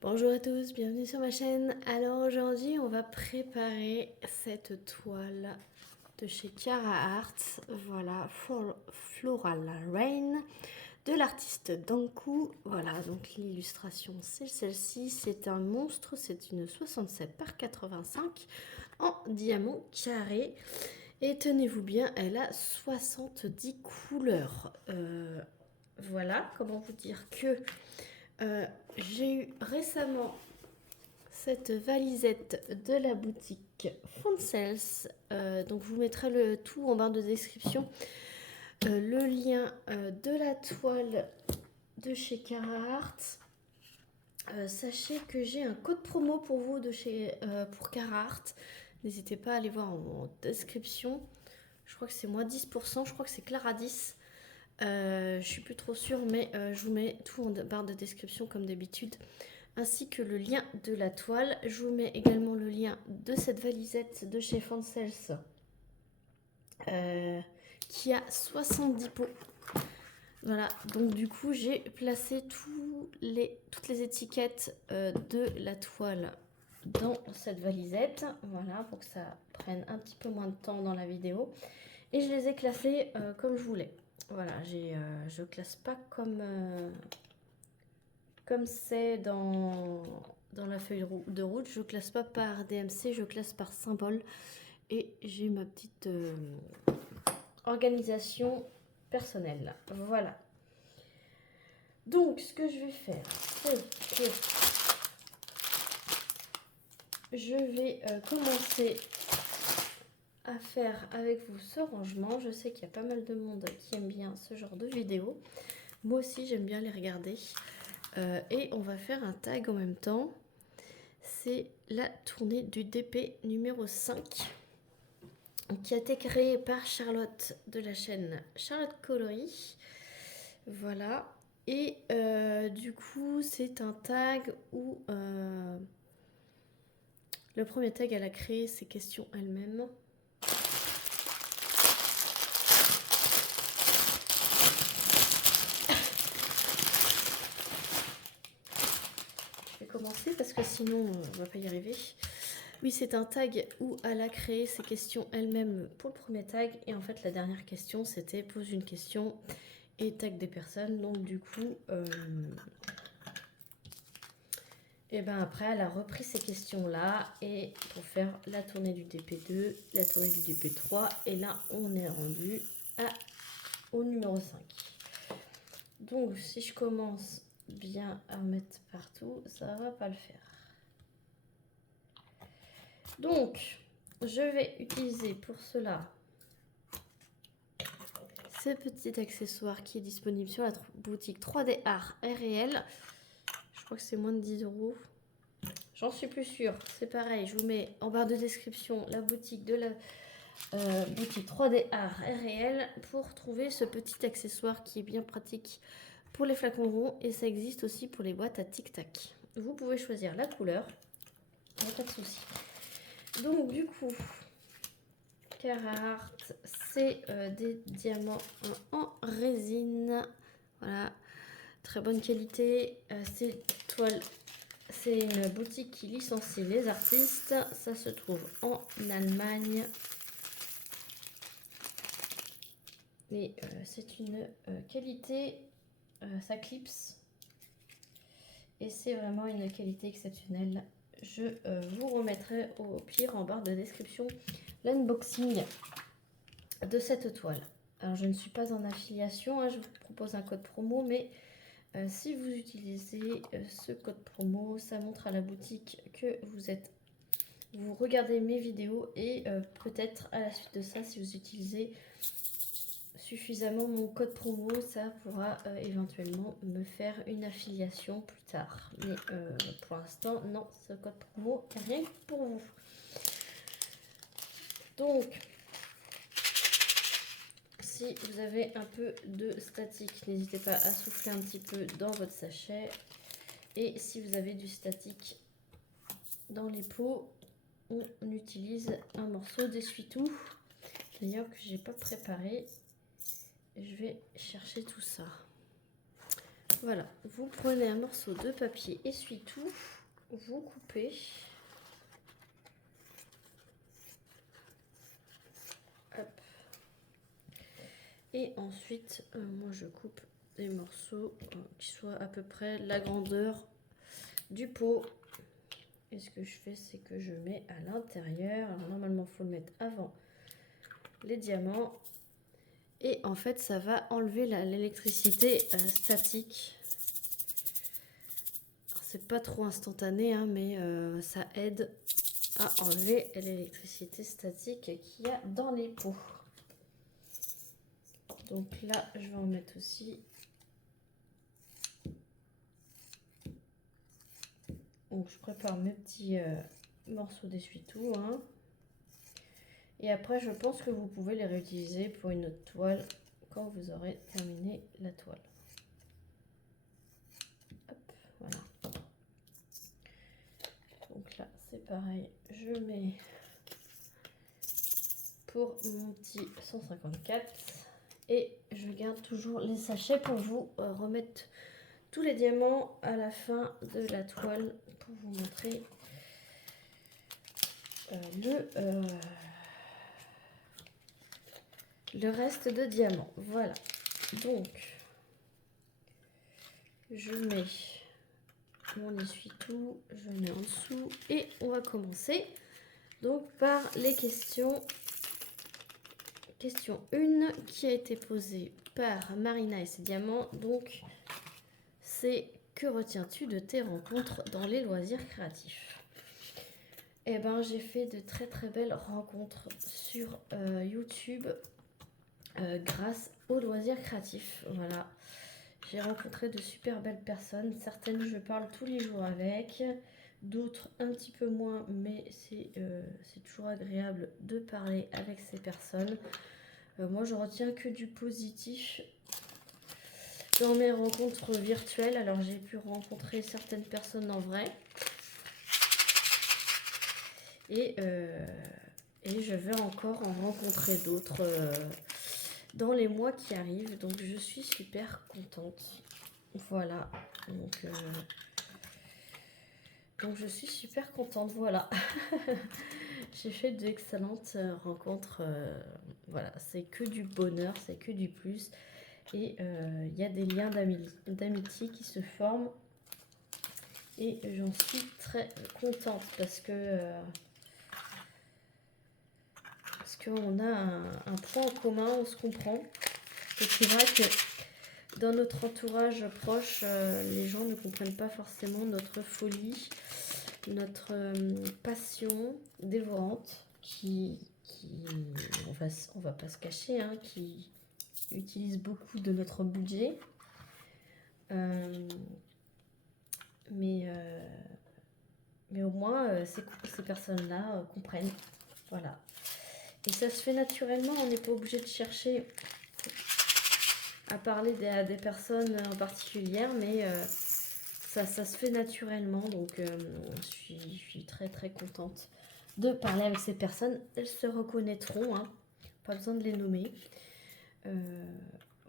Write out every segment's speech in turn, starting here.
Bonjour à tous, bienvenue sur ma chaîne. Alors aujourd'hui on va préparer cette toile de chez Cara Art. Voilà, Floral Rain de l'artiste Dankou. Voilà, donc l'illustration c'est celle-ci. C'est un monstre, c'est une 67 par 85 en diamant carré. Et tenez-vous bien, elle a 70 couleurs. Voilà, comment vous dire que j'ai eu récemment cette valisette de la boutique Foncels. Donc je vous mettrai le tout en barre de description. Le lien de la toile de chez Cara Art. Sachez que j'ai un code promo pour vous pour Cara Art. N'hésitez pas à aller voir en description. Je crois que c'est moins 10%, je crois que c'est Clara 10. Je suis plus trop sûre, mais je vous mets tout en barre de description comme d'habitude, ainsi que le lien de la toile. Je vous mets également le lien de cette valisette de chez Foncels qui a 70 pots. Voilà, donc du coup j'ai placé toutes les étiquettes de la toile dans cette valisette, voilà, pour que ça prenne un petit peu moins de temps dans la vidéo. Et je les ai classées comme je voulais. Voilà, je classe pas comme c'est dans la feuille de route. Je classe pas par DMC, je classe par symbole. Et j'ai ma petite organisation personnelle. Voilà. Donc, ce que je vais faire, c'est que je vais commencer à faire avec vous ce rangement. Je sais qu'il y a pas mal de monde qui aime bien ce genre de vidéos. Moi aussi, j'aime bien les regarder. Et on va faire un tag en même temps. C'est la tournée du DP numéro 5 qui a été créée par Charlotte de la chaîne Charlotte Coloris. Voilà. Et du coup, c'est un tag où le premier tag, elle a créé ses questions elle-même. Je vais commencer parce que sinon, on va pas y arriver. Oui, c'est un tag où elle a créé ses questions elle-même pour le premier tag. Et en fait, la dernière question, c'était pose une question et tag des personnes. Donc du coup, et ben après, elle a repris ces questions-là et pour faire la tournée du DP2, la tournée du DP3. Et là, on est rendu au numéro 5. Donc, si je commence bien à mettre partout, ça va pas le faire. Donc, je vais utiliser pour cela ce petit accessoire qui est disponible sur la boutique 3D Art RL. Je crois que c'est moins de 10 €. J'en suis plus sûre. C'est pareil, je vous mets en barre de description la boutique de la boutique 3D Art RL pour trouver ce petit accessoire qui est bien pratique pour les flacons ronds et ça existe aussi pour les boîtes à tic-tac. Vous pouvez choisir la couleur, pas de souci. Donc du coup, Cara Art, c'est des diamants en résine. Voilà, très bonne qualité. C'est une boutique qui licencie les artistes. Ça se trouve en Allemagne. Et c'est une qualité, ça clipse. Et c'est vraiment une qualité exceptionnelle. Je vous remettrai au pire en barre de description l'unboxing de cette toile. Alors je ne suis pas en affiliation, hein, je vous propose un code promo, mais si vous utilisez ce code promo, ça montre à la boutique que vous regardez mes vidéos et peut-être à la suite de ça, si vous utilisez suffisamment mon code promo, ça pourra éventuellement me faire une affiliation plus tard. Mais pour l'instant, non, ce code promo n'est rien que pour vous. Donc, si vous avez un peu de statique, n'hésitez pas à souffler un petit peu dans votre sachet. Et si vous avez du statique dans les pots, on utilise un morceau d'essuie-tout. D'ailleurs, que j'ai pas préparé. Je vais chercher tout ça. Voilà, vous prenez un morceau de papier essuie-tout, vous coupez. Hop. Et ensuite, moi je coupe des morceaux qui soient à peu près la grandeur du pot. Et ce que je fais, c'est que je mets à l'intérieur. Alors normalement, il faut le mettre avant les diamants. Et en fait, ça va enlever l'électricité statique. C'est pas trop instantané, hein, mais ça aide à enlever l'électricité statique qu'il y a dans les pots. Donc là, je vais en mettre aussi. Donc je prépare mes petits morceaux d'essuie-tout. Hein. Et après, je pense que vous pouvez les réutiliser pour une autre toile quand vous aurez terminé la toile. Hop, voilà. Donc là, c'est pareil. Je mets pour mon petit 154. Et je garde toujours les sachets pour vous remettre tous les diamants à la fin de la toile pour vous montrer le reste de diamants. Voilà. Donc, je mets mon essuie-tout, je mets en dessous et on va commencer donc par les questions. Question 1 qui a été posée par Marina et ses diamants. Donc, c'est: que retiens-tu de tes rencontres dans les loisirs créatifs? Eh ben, j'ai fait de très très belles rencontres sur YouTube grâce aux loisirs créatifs. Voilà, j'ai rencontré de super belles personnes. Certaines, je parle tous les jours avec, d'autres un petit peu moins, mais c'est toujours agréable de parler avec ces personnes. Moi, je retiens que du positif dans mes rencontres virtuelles. Alors, j'ai pu rencontrer certaines personnes en vrai. Et je vais encore en rencontrer d'autres dans les mois qui arrivent. Donc, je suis super contente. Voilà. Donc je suis super contente. Voilà. J'ai fait d'excellentes rencontres. Voilà. C'est que du bonheur, c'est que du plus. Et il y a des liens d'amitié qui se forment. Et j'en suis très contente parce qu'on a un point en commun, on se comprend. Et c'est vrai que dans notre entourage proche, les gens ne comprennent pas forcément notre folie, notre passion dévorante, on va pas se cacher, hein, qui utilise beaucoup de notre budget. Mais au moins, ces personnes-là comprennent. Voilà. Et ça se fait naturellement, on n'est pas obligé de chercher à parler à des personnes en particulier, mais ça se fait naturellement. Donc, je suis très très contente de parler avec ces personnes. Elles se reconnaîtront, hein, pas besoin de les nommer.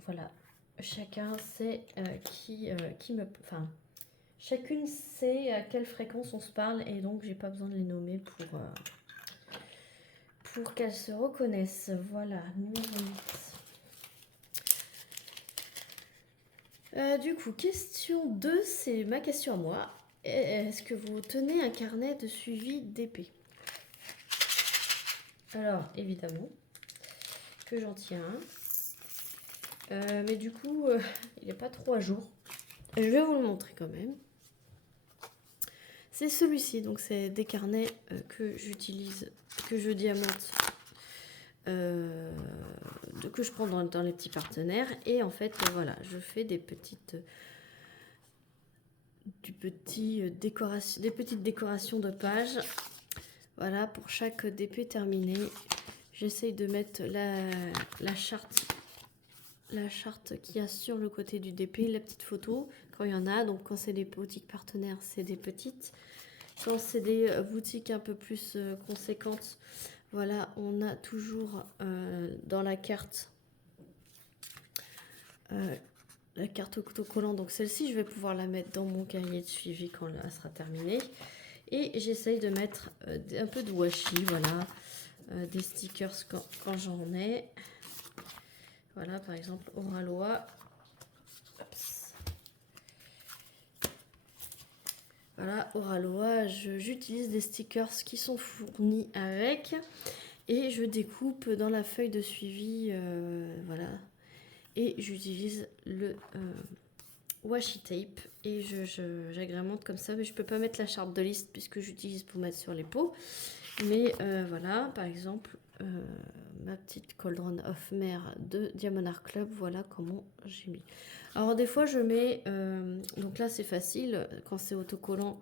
Voilà. Chacun sait qui me... Enfin, chacune sait à quelle fréquence on se parle, et donc j'ai pas besoin de les nommer pour qu'elles se reconnaissent. Voilà, numéro 8. Du coup, question 2, c'est ma question à moi. Est-ce que vous tenez un carnet de suivi d'épée? Alors, évidemment que j'en tiens un. Mais du coup, il n'est pas trop à jour. Je vais vous le montrer quand même. C'est celui-ci, donc c'est des carnets que j'utilise, que je diamante, que je prends dans les petits partenaires. Et en fait, voilà, je fais des petites décorations de pages. Voilà, pour chaque DP terminé, j'essaye de mettre la charte qu'il y a sur le côté du DP, la petite photo, quand il y en a. Donc quand c'est des boutiques partenaires, c'est des petites. Quand c'est des boutiques un peu plus conséquentes, voilà, on a toujours dans la carte la carte autocollant. Donc celle-ci, je vais pouvoir la mettre dans mon cahier de suivi quand elle sera terminée. Et j'essaye de mettre un peu de washi, voilà, des stickers quand j'en ai. Voilà, par exemple, Oralois. Voilà, Oralois, j'utilise des stickers qui sont fournis avec. Et je découpe dans la feuille de suivi, voilà. Et j'utilise le washi tape et j'agrémente comme ça, mais je peux pas mettre la charte de liste puisque j'utilise pour mettre sur les pots. Mais voilà, par exemple, ma petite Cauldron of Mer de Diamond Art Club, voilà comment j'ai mis. Alors des fois je mets, donc là c'est facile, quand c'est autocollant,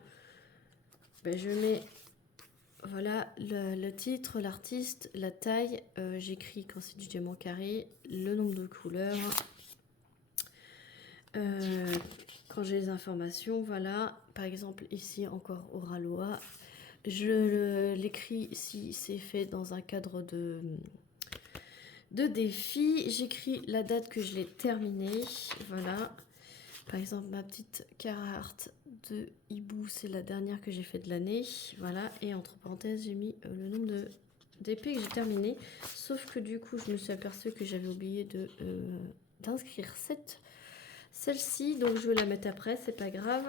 ben, je mets voilà le titre, l'artiste, la taille, j'écris quand c'est du diamant carré, le nombre de couleurs. Quand j'ai les informations, voilà, par exemple ici encore Oralois, je l'écris si c'est fait dans un cadre de défi, j'écris la date que je l'ai terminé, voilà, par exemple ma petite Carhartt de hibou, c'est la dernière que j'ai fait de l'année, voilà, et entre parenthèses j'ai mis le nombre d'épées que j'ai terminé, sauf que du coup je me suis aperçue que j'avais oublié d'inscrire celle-ci, donc je vais la mettre après, c'est pas grave.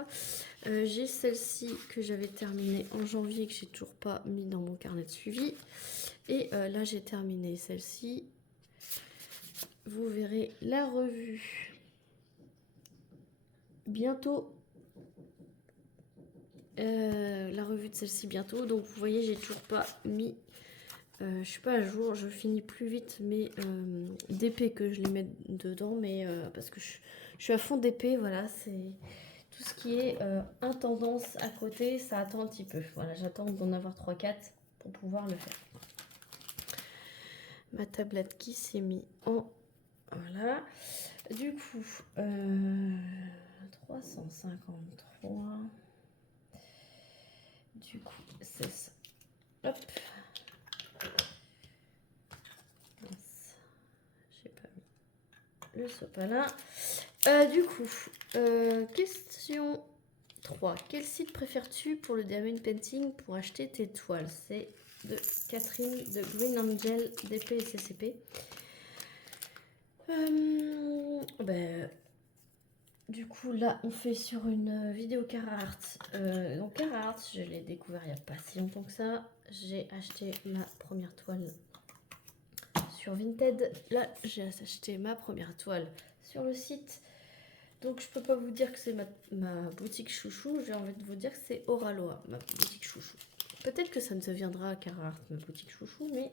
J'ai celle-ci que j'avais terminée en janvier, que j'ai toujours pas mis dans mon carnet de suivi. Et là, j'ai terminé celle-ci. Vous verrez la revue bientôt. La revue de celle-ci bientôt. Donc, vous voyez, j'ai toujours pas mis... je suis pas à jour, je finis plus vite mes d'épée que je les mets dedans, mais parce que je suis à fond d'épée, voilà, c'est tout ce qui est intendance à côté, ça attend un petit peu. Voilà, j'attends d'en avoir 3-4 pour pouvoir le faire. Ma tablette qui s'est mise en... Voilà. Du coup, 353. Du coup, c'est ça. Hop. J'ai pas mis le sopalin. Du coup, question 3. Quel site préfères-tu pour le diamond painting pour acheter tes toiles? C'est de Catherine de Green Angel DP et CCP. Du coup, là, on fait sur une vidéo Carhartt. Donc, Carhartt, je l'ai découvert il n'y a pas si longtemps que ça. J'ai acheté ma première toile sur Vinted. Là, j'ai acheté ma première toile sur le site. Donc, je peux pas vous dire que c'est ma boutique chouchou. J'ai envie de vous dire que c'est Oralois, ma boutique chouchou. Peut-être que ça ne deviendra Carhartt, ma boutique chouchou, mais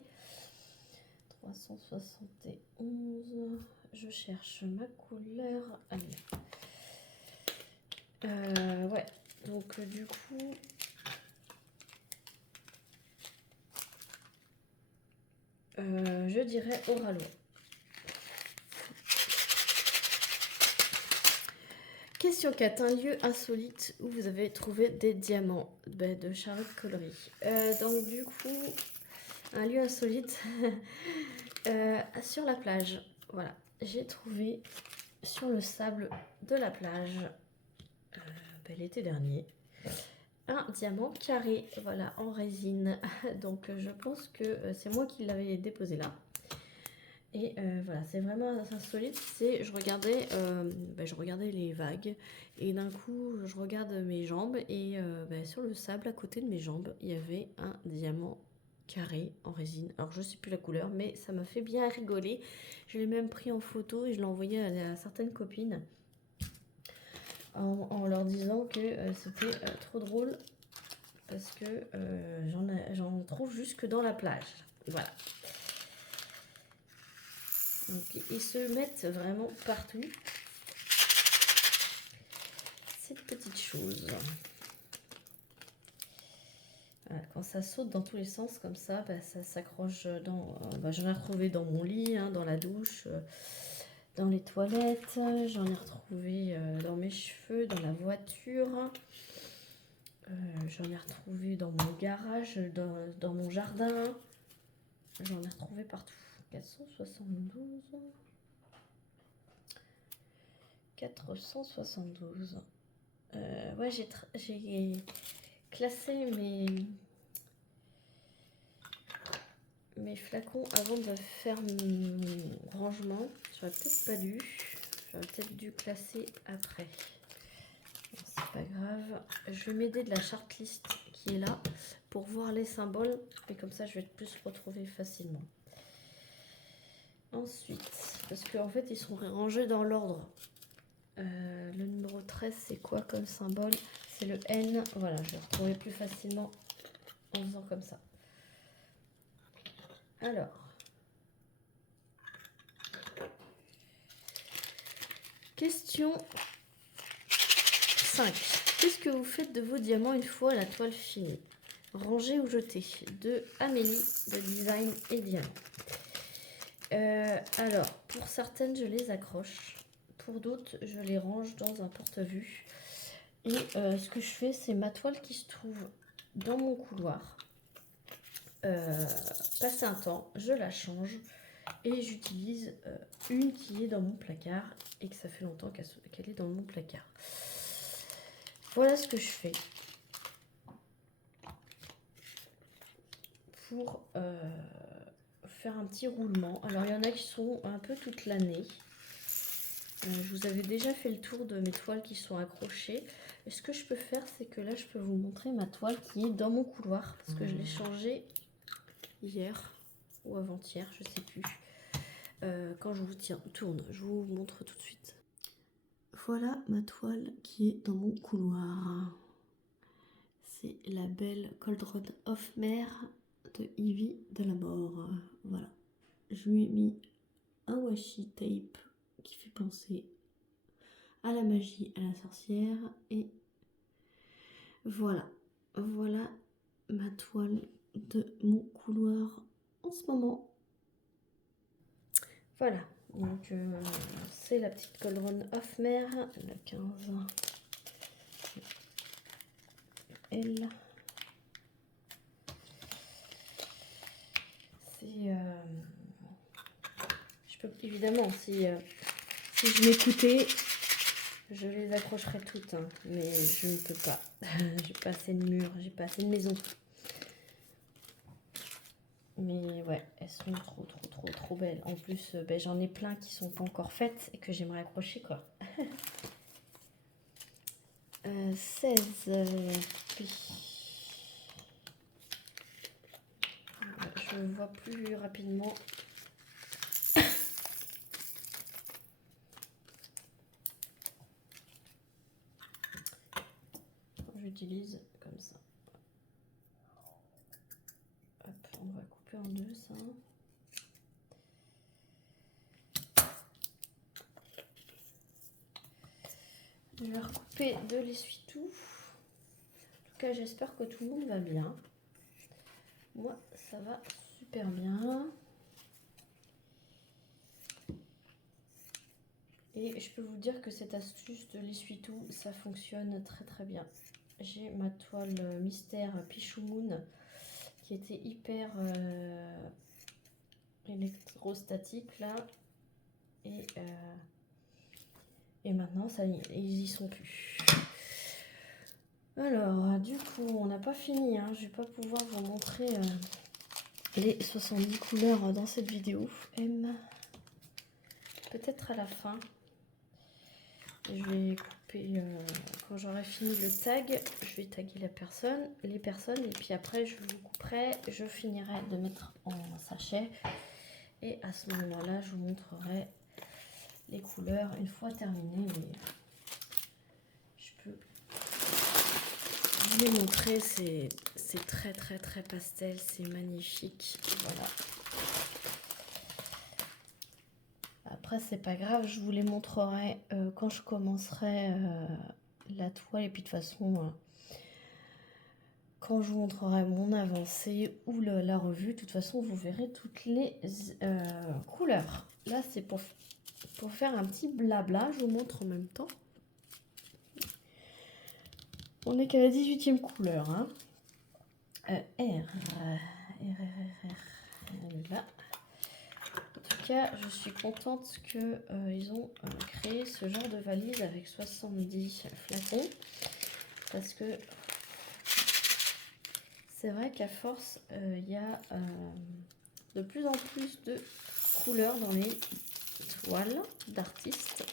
371. Je cherche ma couleur. Allez. Ouais, donc du coup, je dirais Oralois. Question 4. Un lieu insolite où vous avez trouvé des diamants, de Charlotte Collery. Donc du coup, un lieu insolite sur la plage. Voilà, j'ai trouvé sur le sable de la plage l'été dernier un diamant carré, voilà, en résine. Donc je pense que c'est moi qui l'avais déposé là. Et voilà, c'est vraiment insolite. Je regardais les vagues et d'un coup je regarde mes jambes et sur le sable à côté de mes jambes il y avait un diamant carré en résine. Alors je sais plus la couleur, mais ça m'a fait bien rigoler. Je l'ai même pris en photo et je l'ai envoyé à certaines copines en leur disant que c'était trop drôle parce que j'en trouve jusque dans la plage. Voilà. Donc ils se mettent vraiment partout. Cette petite chose. Voilà, quand ça saute dans tous les sens comme ça, ça s'accroche dans... j'en ai retrouvé dans mon lit, hein, dans la douche, dans les toilettes. J'en ai retrouvé dans mes cheveux, dans la voiture. J'en ai retrouvé dans mon garage, dans mon jardin. J'en ai retrouvé partout. 472. 472. Ouais, j'ai classé mes flacons avant de faire mon rangement. J'aurais peut-être pas dû. J'aurais peut-être dû classer après. C'est pas grave. Je vais m'aider de la chart list qui est là pour voir les symboles. Et comme ça, je vais plus retrouver facilement. Ensuite, parce qu'en fait, ils sont rangés dans l'ordre. Le numéro 13, c'est quoi comme symbole? C'est le N. Voilà, je vais retrouver plus facilement en faisant comme ça. Alors. Question 5. Qu'est-ce que vous faites de vos diamants une fois la toile finie? Ranger ou jeter? De Amélie de Design et Diamant. Alors, pour certaines, je les accroche. Pour d'autres, je les range dans un porte-vue. Et ce que je fais, c'est ma toile qui se trouve dans mon couloir. Passer un temps, je la change et j'utilise une qui est dans mon placard et que ça fait longtemps qu'elle est dans mon placard. Voilà ce que je fais pour faire un petit roulement. Alors il y en a qui sont un peu toute l'année. Je vous avais déjà fait le tour de mes toiles qui sont accrochées. Et ce que je peux faire, c'est que là je peux vous montrer ma toile qui est dans mon couloir parce que je l'ai changée hier ou avant-hier, je sais plus. Quand je vous tourne, je vous montre tout de suite. Voilà ma toile qui est dans mon couloir. C'est la belle Cauldron of Mer de Ivy de la Mort. Voilà. Je lui ai mis un washi tape qui fait penser à la magie, à la sorcière. Et voilà. Voilà ma toile de mon couloir en ce moment. Voilà. Donc c'est la petite Cauldron of Mer, la 15. Elle. C'est je peux évidemment si je m'écoutais, je les accrocherais toutes, hein, mais je ne peux pas. J'ai pas assez de murs, j'ai pas assez de maison. Mais ouais, elles sont trop belles. En plus, ben, j'en ai plein qui sont pas encore faites et que j'aimerais accrocher quoi. 16. Je vois plus rapidement. J'utilise comme ça. Hop, on va couper en deux ça. Je vais recouper de l'essuie-tout. En tout cas, j'espère que tout le monde va bien. Moi, ça va super bien. Et je peux vous dire que cette astuce de l'essuie-tout, ça fonctionne très bien. J'ai ma toile mystère Pichou Moon qui était hyper électrostatique là. Et maintenant, ça, ils y sont plus. Alors, du coup, on n'a pas fini. Hein. Je vais pas pouvoir vous montrer les 70 couleurs dans cette vidéo. Peut-être à la fin. Je vais couper, quand j'aurai fini le tag, je vais taguer les personnes. Et puis après, je vous couperai. Je finirai de mettre en sachet. Et à ce moment-là, je vous montrerai les couleurs une fois terminées. Je peux vous les montrer, c'est très pastel, c'est magnifique. Voilà. Après c'est pas grave, je vous les montrerai quand je commencerai la toile. Et puis de toute façon, quand je vous montrerai mon avancée ou la revue, de toute façon vous verrez toutes les couleurs. Là c'est pour faire un petit blabla, je vous montre en même temps. On est qu'à la 18e couleur. Hein. R. Là. En tout cas, je suis contente qu'ils ont créé ce genre de valise avec 70 flacons. Parce que c'est vrai qu'à force, il y a de plus en plus de couleurs dans les toiles d'artistes.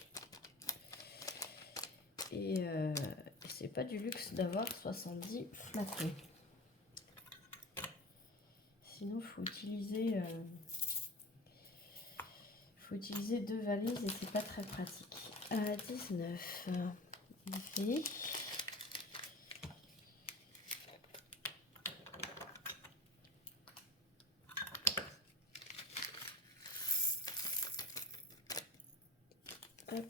Et c'est pas du luxe d'avoir 70 flacons. Sinon, il faut utiliser 2 valises et c'est pas très pratique. 19 V. Hop.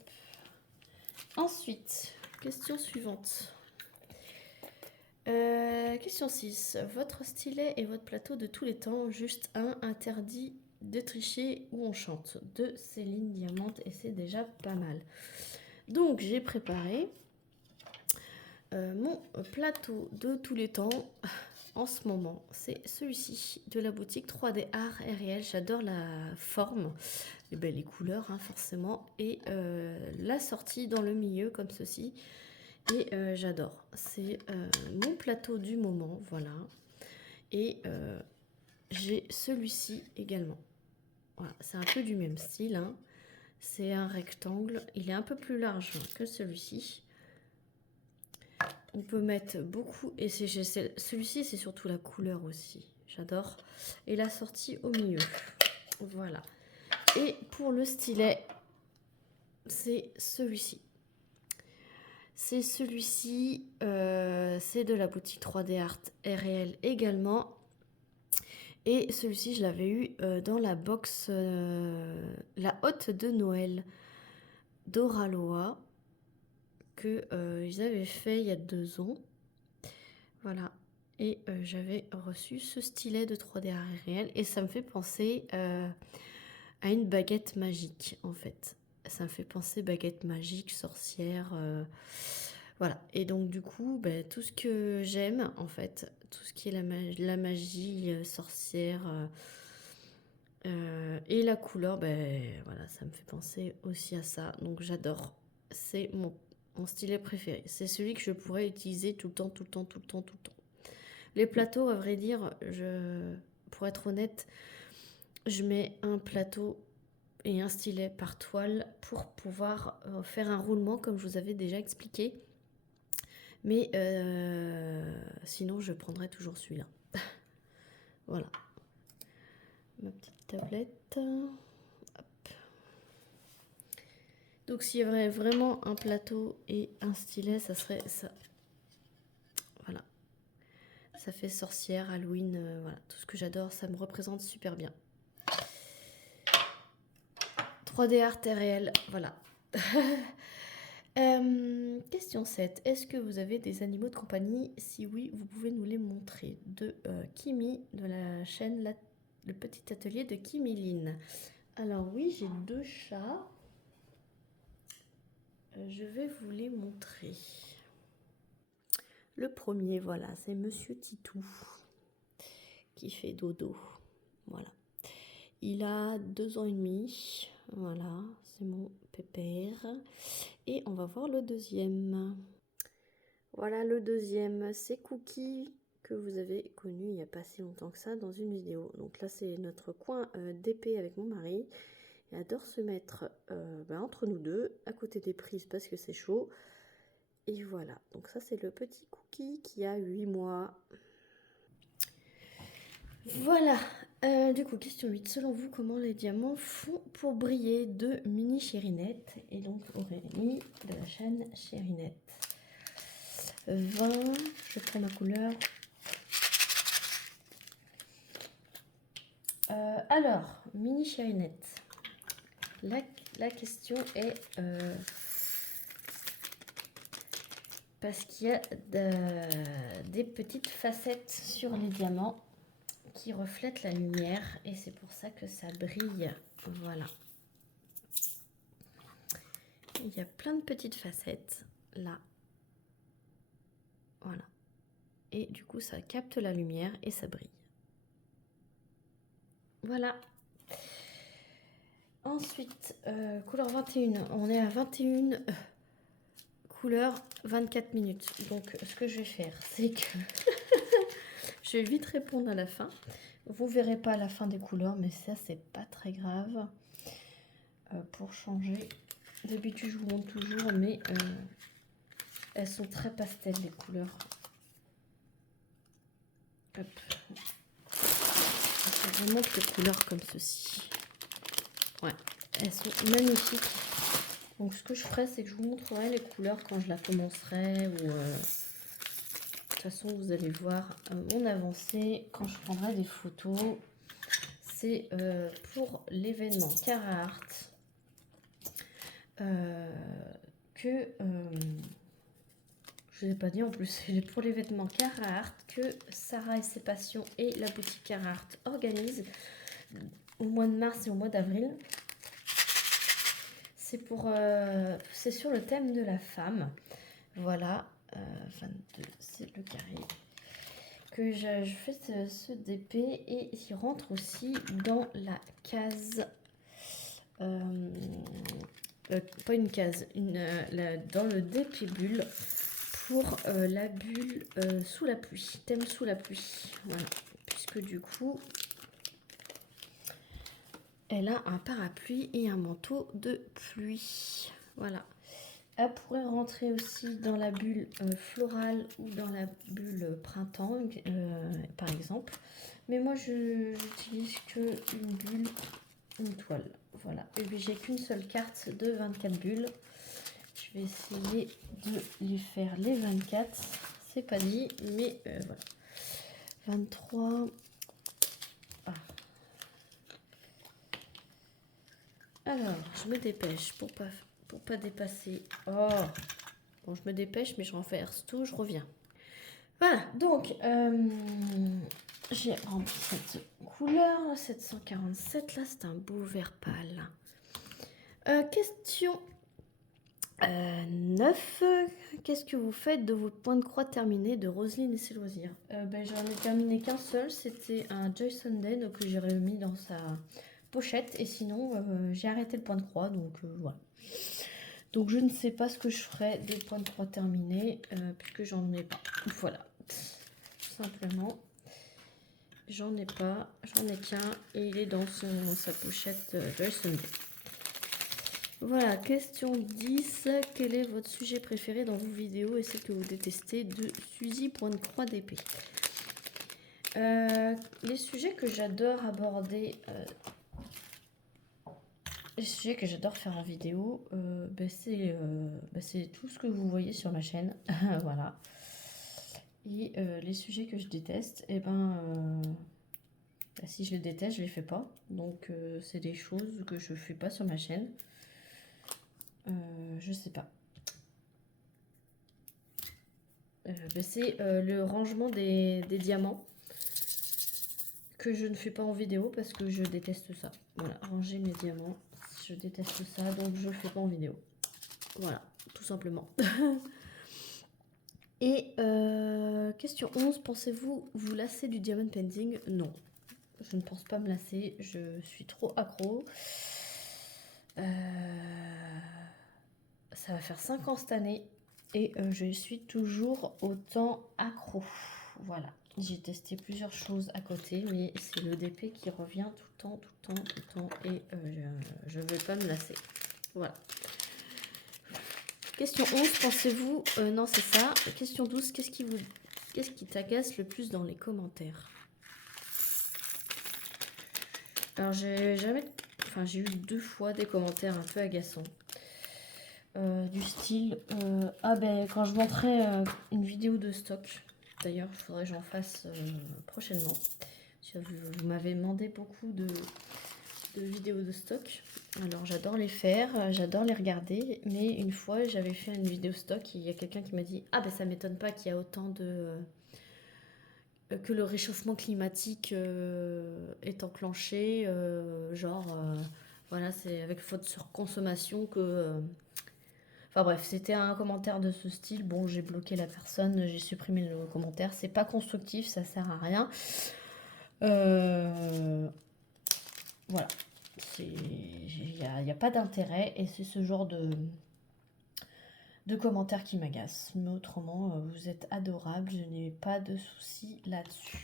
Ensuite, question suivante. Question 6. Votre stylet et votre plateau de tous les temps, juste un, interdit de tricher ou on chante, de Céline Diamante, et c'est déjà pas mal. Donc j'ai préparé mon plateau de tous les temps en ce moment. C'est celui-ci de la boutique 3D Art et Réel. J'adore la forme, et ben, les couleurs hein, forcément, et la sortie dans le milieu comme ceci. Et j'adore. C'est mon plateau du moment, voilà. Et j'ai celui-ci également. Voilà, c'est un peu du même style. Hein. C'est un rectangle. Il est un peu plus large que celui-ci. On peut mettre beaucoup. Et celui-ci, c'est surtout la couleur aussi. J'adore. Et la sortie au milieu. Voilà. Et pour le stylet, c'est celui-ci. C'est celui-ci, c'est de la boutique 3D Art RL également. Et celui-ci, je l'avais eu dans la box La Hotte de Noël d'Oraloa que ils avaient fait il y a 2 ans. Voilà. Et j'avais reçu ce stylet de 3D Art RL et ça me fait penser à une baguette magique en fait. Ça me fait penser baguette magique, sorcière. Voilà. Et donc du coup, ben, tout ce que j'aime en fait, tout ce qui est la magie sorcière et la couleur, ben voilà, ça me fait penser aussi à ça. Donc j'adore. C'est mon stylet préféré. C'est celui que je pourrais utiliser tout le temps, tout le temps, tout le temps, tout le temps. Les plateaux, à vrai dire, pour être honnête, je mets un plateau et un stylet par toile pour pouvoir faire un roulement comme je vous avais déjà expliqué. Mais sinon, je prendrai toujours celui-là. Voilà. Ma petite tablette. Hop. Donc, s'il y avait vraiment un plateau et un stylet, ça serait ça. Voilà. Ça fait sorcière, Halloween, voilà. Tout ce que j'adore, ça me représente super bien. 3D Art et réel, voilà. Question 7. Est-ce que vous avez des animaux de compagnie? Si oui, vous pouvez nous les montrer. De Kimi, de la chaîne Le Petit Atelier de Kimi Lynn. Alors oui, j'ai 2 chats. Je vais vous les montrer. Le premier, voilà, c'est Monsieur Titou qui fait dodo. Voilà. Il a 2 ans et demi. Voilà, c'est mon pépère. Et on va voir le deuxième. Voilà le deuxième, c'est Cookie que vous avez connu il n'y a pas si longtemps que ça dans une vidéo. Donc là c'est notre coin d'épée avec mon mari. Il adore se mettre entre nous deux, à côté des prises parce que c'est chaud. Et voilà, donc ça c'est le petit Cookie qui a 8 mois. Voilà, du coup question 8. Selon vous, comment les diamants font pour briller? De Mini Chérinette et donc Aurélie de la chaîne Chérinette. 20, je prends ma couleur. Alors, Mini Chérinette. La question est parce qu'il y a des petites facettes sur les diamants qui reflètent la lumière et c'est pour ça que ça brille. Voilà. Il y a plein de petites facettes là. Voilà. Et du coup, ça capte la lumière et ça brille. Voilà. Ensuite, couleur 21. On est à 21 couleurs 24 minutes. Donc, ce que je vais faire, c'est que je vais vite répondre à la fin. Vous verrez pas la fin des couleurs, mais ça, c'est pas très grave. Pour changer, d'habitude, je vous montre toujours, mais elles sont très pastel, les couleurs. Hop. Je vous montre les couleurs comme ceci. Ouais, elles sont magnifiques. Donc, ce que je ferai, c'est que je vous montrerai les couleurs quand je la commencerai. Ou, de toute façon, vous allez voir mon avancée quand je prendrai des photos. C'est pour l'événement Carhartt que... je ne vous ai pas dit en plus, c'est pour l'événement Carhartt que Sarah et ses passions et la boutique Carhartt organisent au mois de mars et au mois d'avril. C'est sur le thème de la femme. Voilà, 22, c'est le carré. Que je fais ce DP et il rentre aussi dans la case. Pas une case, dans le DP bulle pour la bulle sous la pluie, thème sous la pluie. Voilà, puisque du coup, elle a un parapluie et un manteau de pluie. Voilà. Elle pourrait rentrer aussi dans la bulle florale ou dans la bulle printemps, par exemple. Mais moi, je n'utilise qu'une bulle, une toile. Voilà. Et puis, j'ai qu'une seule carte de 24 bulles. Je vais essayer de les faire les 24. C'est pas dit, mais voilà. 23. Ah. Alors, je me dépêche pour pas dépasser. Oh, bon, je me dépêche, mais je renverse tout, je reviens. Voilà, donc j'ai rempli cette couleur, 747, là c'est un beau vert pâle. Question 9. Qu'est-ce que vous faites de votre point de croix terminé de Roselyne et ses loisirs? J'en ai terminé qu'un seul, c'était un Joy Sunday que j'ai remis dans sa pochette, et sinon j'ai arrêté le point de croix, donc voilà. Donc je ne sais pas ce que je ferai des points de croix terminés, puisque j'en ai pas. Voilà, tout simplement. J'en ai pas, j'en ai qu'un, et il est dans sa pochette Joy Sunday. Voilà, question 10. Quel est votre sujet préféré dans vos vidéos et celle que vous détestez de Suzy point de croix d'épée? Les sujets que j'adore aborder, les sujets que j'adore faire en vidéo, c'est tout ce que vous voyez sur ma chaîne. Voilà. Et les sujets que je déteste, si je les déteste, je les fais pas. Donc c'est des choses que je fais pas sur ma chaîne. Je sais pas. C'est le rangement des diamants que je ne fais pas en vidéo parce que je déteste ça. Voilà, ranger mes diamants, je déteste ça, donc je ne le fais pas en vidéo. Voilà, tout simplement. Et question 11, pensez-vous vous lasser du diamond painting? Non, je ne pense pas me lasser, je suis trop accro. Ça va faire 5 ans cette année et je suis toujours autant accro. Voilà, j'ai testé plusieurs choses à côté, mais c'est le DP qui revient tout le temps, et je ne vais pas me lasser. Voilà. Question 11, pensez-vous... non, c'est ça. Question 12, qu'est-ce qui t'agace le plus dans les commentaires? Alors, j'ai eu 2 fois des commentaires un peu agaçants. Du style quand je montrais une vidéo de stock, d'ailleurs il faudrait que j'en fasse prochainement. Vous m'avez demandé beaucoup de vidéos de stock, alors j'adore les faire, j'adore les regarder, mais une fois j'avais fait une vidéo stock et il y a quelqu'un qui m'a dit ça m'étonne pas qu'il y a autant de que le réchauffement climatique est enclenché, voilà, c'est avec faute surconsommation que enfin bref, c'était un commentaire de ce style. Bon, j'ai bloqué la personne, j'ai supprimé le commentaire. C'est pas constructif, ça sert à rien. Voilà. Il n'y a pas d'intérêt et c'est ce genre de commentaires qui m'agacent. Mais autrement, vous êtes adorables, je n'ai pas de soucis là-dessus.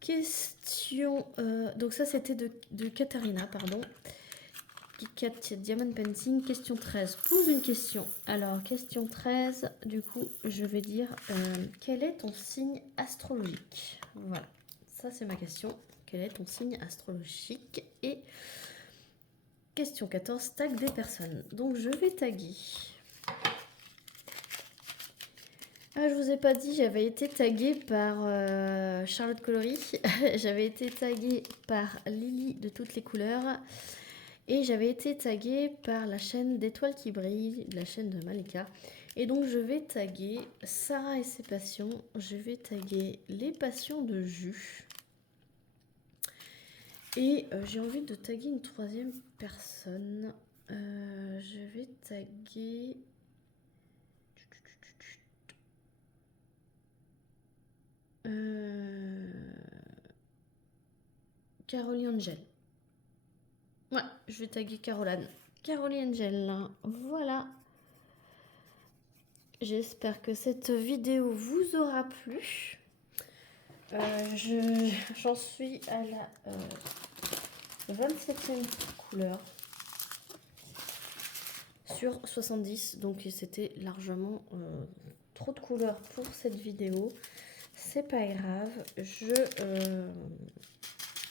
Question, donc ça c'était de Katharina, pardon. KitKat Diamond Painting, question 13. Pose une question. Alors, question 13, du coup, je vais dire quel est ton signe astrologique? Voilà, ça c'est ma question. Quel est ton signe astrologique? Et question 14, tag des personnes. Donc, je vais taguer. Ah, je vous ai pas dit, j'avais été taguée par Charlotte Colory. J'avais été taguée par Lily de toutes les couleurs. Et j'avais été taguée par la chaîne d'Étoiles qui brillent, la chaîne de Malika. Et donc je vais taguer Sarah et ses passions. Je vais taguer les passions de Jus. Et j'ai envie de taguer une troisième personne. Je vais taguer... Caroline Angel. Ouais, je vais taguer Caroline. Caroline Angel, voilà. J'espère que cette vidéo vous aura plu. J'en suis à la 27e couleur sur 70. Donc c'était largement trop de couleurs pour cette vidéo. C'est pas grave.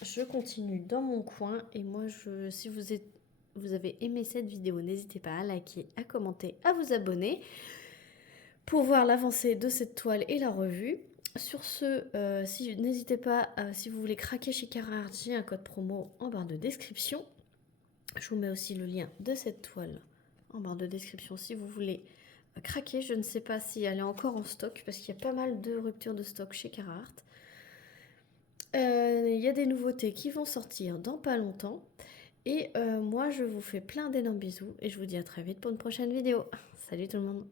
Je continue dans mon coin. Et moi, si vous avez aimé cette vidéo, n'hésitez pas à liker, à commenter, à vous abonner pour voir l'avancée de cette toile et la revue. Sur ce, n'hésitez pas, si vous voulez craquer chez Carhartt, j'ai un code promo en barre de description. Je vous mets aussi le lien de cette toile en barre de description si vous voulez craquer. Je ne sais pas si elle est encore en stock parce qu'il y a pas mal de ruptures de stock chez Carhartt. Il y a des nouveautés qui vont sortir dans pas longtemps. Et moi, je vous fais plein d'énormes bisous et je vous dis à très vite pour une prochaine vidéo. Salut tout le monde!